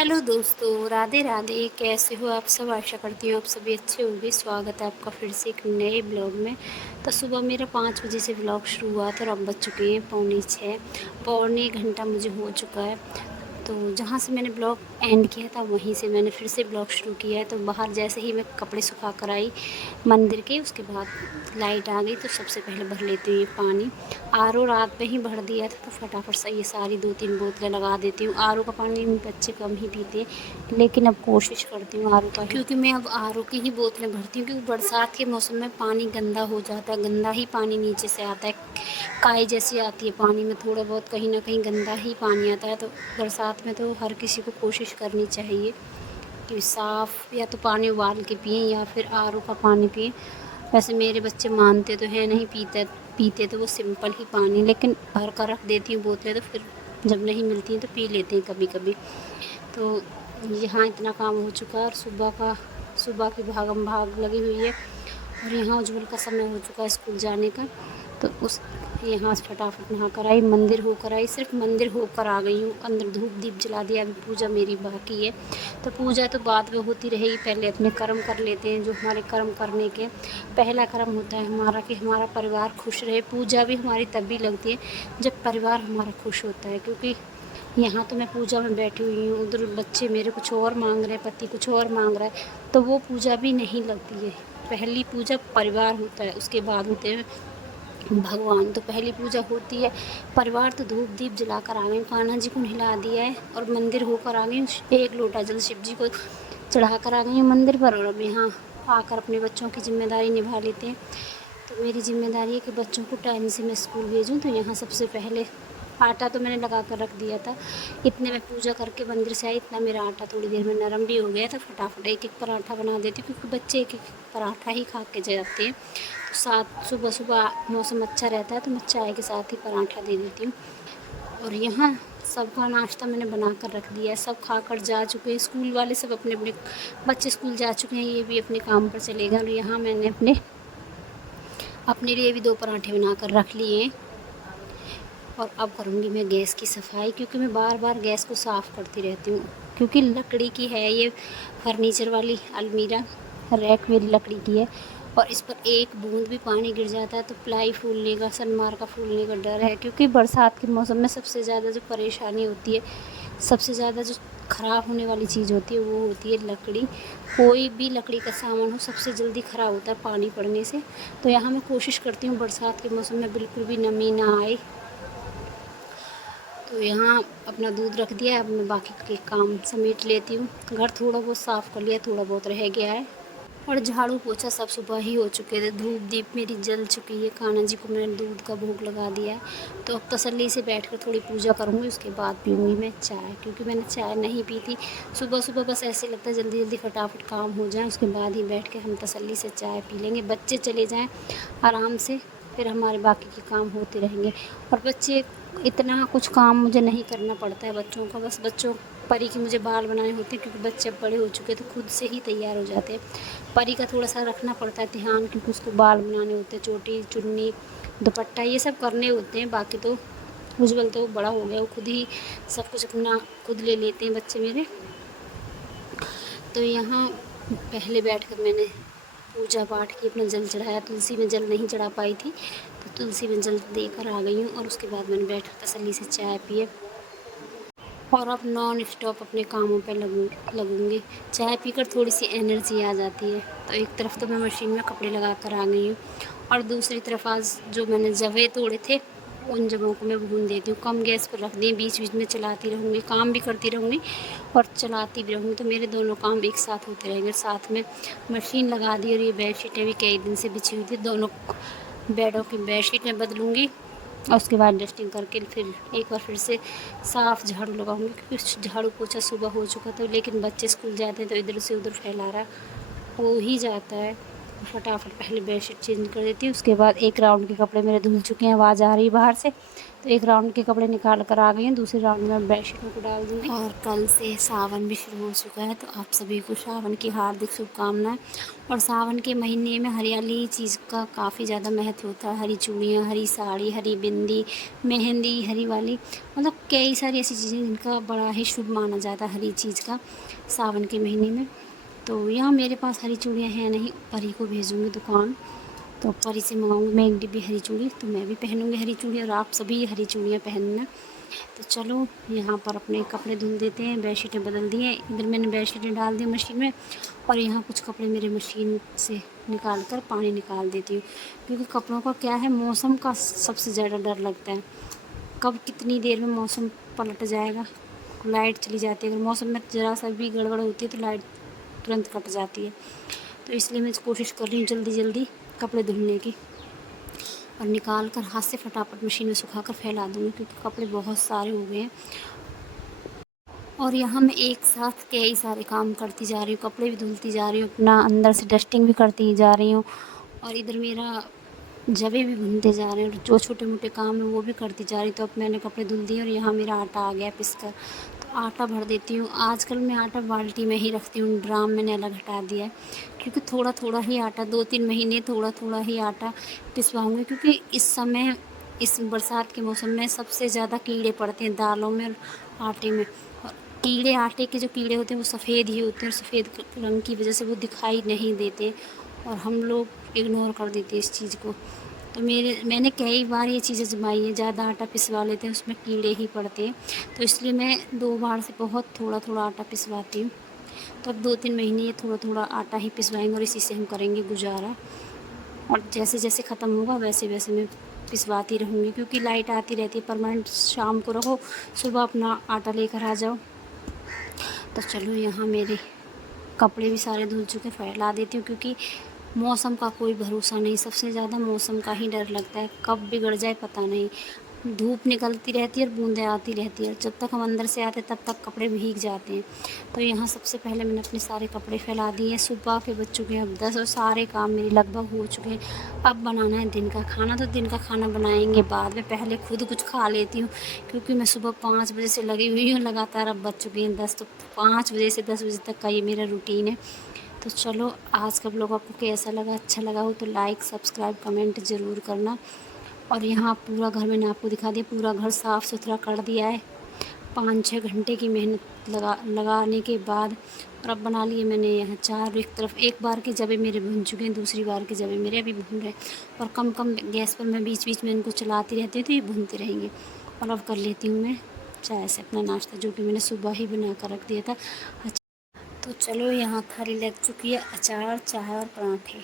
Hello दोस्तों, राधे राधे। कैसे हो आप सब? आशा करती हूँ आप सभी अच्छे होंगे। स्वागत है आपका फिर से एक नए ब्लॉग में। तो सुबह मेरा 5 बजे से ब्लॉग शुरू हुआ था और अब बज चुके हैं पौने 6। पौने घंटा मुझे हो चुका है। तो जहाँ से मैंने ब्लॉग एंड किया था वहीं से मैंने फिर से ब्लॉग शुरू किया है। तो बाहर जैसे ही मैं कपड़े सुखा कर आई मंदिर के, उसके बाद लाइट आ गई तो सबसे पहले भर लेती हूँ ये पानी। आरओ रात में ही भर दिया था तो फटाफट से ये सारी 2-3 बोतलें लगा देती हूँ। आरओ का पानी बच्चे कम ही पीते हैं, लेकिन अब कोशिश करती हूँ आरओ का ही, क्योंकि मैं अब आरओ की ही बोतलें भरती हूँ। क्योंकि बरसात के मौसम में पानी गंदा हो जाता है, गंदा ही पानी नीचे से आता है, काई जैसी आती है पानी में, थोड़ा बहुत कहीं ना कहीं गंदा ही पानी आता है। तो बरसात में तो हर किसी को कोशिश करनी चाहिए कि साफ़ या तो पानी उबाल के पिएं या फिर आरओ का पानी पिएं। वैसे मेरे बच्चे मानते तो हैं नहीं, पीते पीते तो वो सिंपल ही पानी, लेकिन भर कर रख देती हूँ बोतलें, तो फिर जब नहीं मिलती हैं तो पी लेते हैं कभी कभी। तो यहाँ इतना काम हो चुका है और सुबह की भागम भाग लगी हुई है। और यहाँ उज्ज्वल का समय हो चुका है स्कूल जाने का। तो उस यहाँ से फटाफट नहा कर आई, मंदिर होकर आई, सिर्फ मंदिर होकर आ गई हूँ। अंदर धूप दीप जला दिया, अभी पूजा मेरी बाकी है। तो पूजा तो बाद में होती रहेगी, पहले अपने कर्म कर लेते हैं। जो हमारे कर्म करने के पहला कर्म होता है हमारा कि हमारा परिवार खुश रहे। पूजा भी हमारी तभी लगती है जब परिवार हमारा खुश होता है। क्योंकि यहाँ तो मैं पूजा में बैठी हुई हूँ, उधर बच्चे मेरे कुछ और मांग रहे हैं, पति कुछ और मांग रहा है, तो वो पूजा भी नहीं लगती है। पहली पूजा परिवार होता है, उसके बाद होते हैं भगवान। तो पहली पूजा होती है परिवार। तो धूप दीप जलाकर आ गई, कान्हा जी को नहला दिया है और मंदिर होकर आ गई। एक लोटा जल शिव जी को चढ़ा कर आ गई हूँ मंदिर पर। और अब यहाँ आकर अपने बच्चों की जिम्मेदारी निभा लेते हैं। तो मेरी जिम्मेदारी है कि बच्चों को टाइम से मैं स्कूल भेजूँ। तो यहाँ सबसे पहले आटा तो मैंने लगा कर रख दिया था। इतने में पूजा करके मंदिर से आई, इतना मेरा आटा थोड़ी देर में नरम भी हो गया था। फटाफट एक एक पराठा बना देती हूँ, क्योंकि बच्चे एक एक पराठा ही खा के जाते हैं। तो साथ सुबह सुबह मौसम अच्छा रहता है तो मैं चाय के साथ ही पराठा दे देती हूँ। और यहाँ सबका नाश्ता मैंने बना कर रख दिया है, सब खाकर जा चुके हैं। स्कूल वाले सब अपने अपने बच्चे स्कूल जा चुके हैं, ये भी अपने काम पर चले गए। और यहाँ मैंने अपने लिए भी 2 पराठे बना कर रख लिए हैं। और अब करूँगी मैं गैस की सफाई, क्योंकि मैं बार बार गैस को साफ़ करती रहती हूँ। क्योंकि लकड़ी की है ये फर्नीचर वाली अलमीरा, रैक मेरी लकड़ी की है, और इस पर एक बूंद भी पानी गिर जाता है तो प्लाई फूलने का, सनमार का फूलने का डर है। क्योंकि बरसात के मौसम में सबसे ज़्यादा जो परेशानी होती है, सबसे ज़्यादा जो ख़राब होने वाली चीज़ होती है वो होती है लकड़ी। कोई भी लकड़ी का सामान हो सबसे जल्दी ख़राब होता है पानी पड़ने से। तो यहाँ मैं कोशिश करती हूँ बरसात के मौसम में बिल्कुल भी नमी ना आए। तो यहाँ अपना दूध रख दिया है, अब मैं बाकी के काम समेट लेती हूँ। घर थोड़ा बहुत साफ़ कर लिया, थोड़ा बहुत रह गया है। और झाड़ू पोछा सब सुबह ही हो चुके थे। धूप दीप मेरी जल चुकी है, कान्हा जी को मैंने दूध का भोग लगा दिया है। तो अब तसल्ली से बैठकर थोड़ी पूजा करूँगी, उसके बाद पीऊँगी मैं चाय। क्योंकि मैंने चाय नहीं पी थी सुबह सुबह, बस ऐसे लगता है जल्दी जल्दी फटाफट काम हो जाए, उसके बाद ही बैठ के हम तसल्ली से चाय पी लेंगे। बच्चे चले जाएँ आराम से, फिर हमारे बाकी के काम होते रहेंगे। और बच्चे, इतना कुछ काम मुझे नहीं करना पड़ता है बच्चों का। बस बच्चों परी के मुझे बाल बनाने होते हैं, क्योंकि बच्चे अब बड़े हो चुके हैं तो खुद से ही तैयार हो जाते हैं। परी का थोड़ा सा रखना पड़ता है ध्यान, क्योंकि उसको बाल बनाने होते हैं, चोटी चुन्नी दुपट्टा ये सब करने होते हैं। बाकी तो उज्ज्वल तो बड़ा हो गया, वो खुद ही सब कुछ अपना खुद ले लेते हैं बच्चे मेरे। तो यहाँ पहले बैठकर मैंने पूजा पाठ की, अपना जल चढ़ाया। तुलसी में जल नहीं चढ़ा पाई थी तो तुलसी में जल देकर आ गई हूँ। और उसके बाद मैंने बैठकर तसल्ली से चाय पिए और अब नॉन स्टॉप अपने कामों पे लगूँगी। चाय पीकर थोड़ी सी एनर्जी आ जाती है। तो एक तरफ तो मैं मशीन में कपड़े लगा कर आ गई हूँ, और दूसरी तरफ आज जो मैंने जवे तोड़े थे उन जगहों को मैं भून देती हूँ। कम गैस पर रख दिए, बीच बीच में चलाती रहूँगी, काम भी करती रहूँगी और चलाती भी रहूँगी। तो मेरे दोनों काम एक साथ होते रहेंगे। साथ में मशीन लगा दी, और ये बेडशीटें भी कई दिन से बिछी हुई थी, दोनों बेडों की बेडशीटें बदलूँगी। और उसके बाद डस्टिंग करके फिर एक बार फिर से साफ़ झाड़ू लगाऊंगी, क्योंकि झाड़ू पोछा सुबह हो चुका था। लेकिन बच्चे स्कूल जाते हैं तो इधर से उधर फैला रहा हो ही जाता है। फटाफट पहले बेडशीट चेंज कर देती हूँ। उसके बाद एक राउंड के कपड़े मेरे धुल चुके हैं, आवाज़ आ रही है बाहर से, तो एक राउंड के कपड़े निकाल कर आ गई हैं। दूसरे राउंड में बेडशीटों को डाल दूँगी। और कल से सावन भी शुरू हो चुका है, तो आप सभी को सावन की हार्दिक शुभकामनाएं। और सावन के महीने में हरियाली चीज़ का काफ़ी ज़्यादा महत्व होता है। हरी चूड़ियाँ, हरी साड़ी, हरी बिंदी, मेहंदी हरी वाली, मतलब कई सारी ऐसी चीज़ें जिनका बड़ा ही शुभ माना जाता है हरी चीज़ का सावन के महीने में। तो यहाँ मेरे पास हरी चूड़ियाँ हैं नहीं, परी को भेजूँगी दुकान, तो परी से मंगाऊँगी मैं 1 डिब्बी हरी चूड़ी। तो मैं भी पहनूँगी हरी चूड़ी और आप सभी हरी चूड़ियाँ पहनना। तो चलो यहाँ पर अपने कपड़े धुल देते हैं। बेडशीटें बदल दी हैं, इधर मैंने बेडशीटें डाल दी मशीन में, और यहाँ कुछ कपड़े मेरे मशीन से निकाल कर पानी निकाल देती हूँ। क्योंकि कपड़ों का क्या है, मौसम का सबसे ज़्यादा डर लगता है, कब कितनी देर में मौसम पलट जाएगा, लाइट चली जाती है। अगर मौसम में ज़रा सा भी गड़बड़ होती है तो लाइट तुरंत कट जाती है। तो इसलिए मैं कोशिश कर रही हूँ जल्दी जल्दी कपड़े धुलने की, और निकाल कर हाथ से फटाफट मशीन में सुखा कर फैला दूँगी, क्योंकि कपड़े बहुत सारे हो गए हैं। और यहाँ मैं एक साथ कई सारे काम करती जा रही हूँ, कपड़े भी धुलती जा रही हूँ, अपना अंदर से डस्टिंग भी करती जा रही हूँ, और इधर मेरा जबे भी भूनते जा रहे हैं, और जो छोटे मोटे काम है वो भी करती जा रही। तो अब मैंने कपड़े धुल दिए और यहाँ मेरा आटा आ गया पिस कर, तो आटा भर देती हूँ। आजकल मैं आटा बाल्टी में ही रखती हूँ, ड्राम मैंने अलग हटा दिया है, क्योंकि थोड़ा थोड़ा ही आटा, 2-3 महीने थोड़ा थोड़ा ही आटा पिसवाऊँगी। क्योंकि इस समय इस बरसात के मौसम में सबसे ज़्यादा कीड़े पड़ते हैं दालों में और आटे में। और कीड़े, आटे के जो कीड़े होते हैं वो सफ़ेद ही होते हैं, और सफ़ेद रंग की वजह से वो दिखाई नहीं देते, और हम लोग इग्नोर कर देते इस चीज़ को। तो मैंने कई बार ये चीज़ आजमाई है, ज़्यादा आटा पिसवा लेते हैं उसमें कीड़े ही पड़ते हैं, तो इसलिए मैं 2 बार से बहुत थोड़ा थोड़ा आटा पिसवाती हूँ। तो अब 2-3 महीने ये थोड़ा थोड़ा आटा ही पिसवाएंगे और इसी से हम करेंगे गुजारा। और जैसे जैसे ख़त्म होगा वैसे वैसे मैं पिसवाती रहूँगी, क्योंकि लाइट आती रहती है परमानेंट, शाम को रखो, सुबह अपना आटा लेकर आ जाओ। तो चलो यहाँ मेरे कपड़े भी सारे धुल चुके, फैला देती हूँ, क्योंकि मौसम का कोई भरोसा नहीं, सबसे ज़्यादा मौसम का ही डर लगता है, कब बिगड़ जाए पता नहीं। धूप निकलती रहती है और बूंदें आती रहती है, जब तक हम अंदर से आते तब तक कपड़े भीग जाते हैं। तो यहाँ सबसे पहले मैंने अपने सारे कपड़े फैला दिए हैं। सुबह के बज चुके हैं अब 10, और सारे काम मेरे लगभग हो चुके हैं। अब बनाना है दिन का खाना, तो दिन का खाना बनाएंगे बाद में, पहले खुद कुछ खा लेती हूँ, क्योंकि मैं सुबह 5 बजे से लगी हुई हूँ लगातार। अब बज चुके हैं 10, तो 5 बजे से 10 बजे तक का ये मेरा रूटीन है। तो चलो आज का व्लॉग आपको कैसा लगा, अच्छा लगा हो तो लाइक सब्सक्राइब कमेंट ज़रूर करना। और यहाँ पूरा घर मैंने आपको दिखा दिया, पूरा घर साफ़ सुथरा कर दिया है 5-6 घंटे की मेहनत लगाने के बाद। और अब बना लिए मैंने यहाँ चार, एक तरफ एक बार के जबे मेरे भुन चुके हैं, दूसरी बार के जबे मेरे अभी भुन रहे हैं। और कम कम गैस पर मैं बीच बीच में इनको चलाती रहती हूँ, तो ये भुनते रहेंगे। और अब कर लेती हूँ मैं चाय से अपना नाश्ता, जो कि मैंने सुबह ही बना कर रख दिया था। तो चलो यहाँ थाली लग चुकी है, अचार, चाय और पराठे।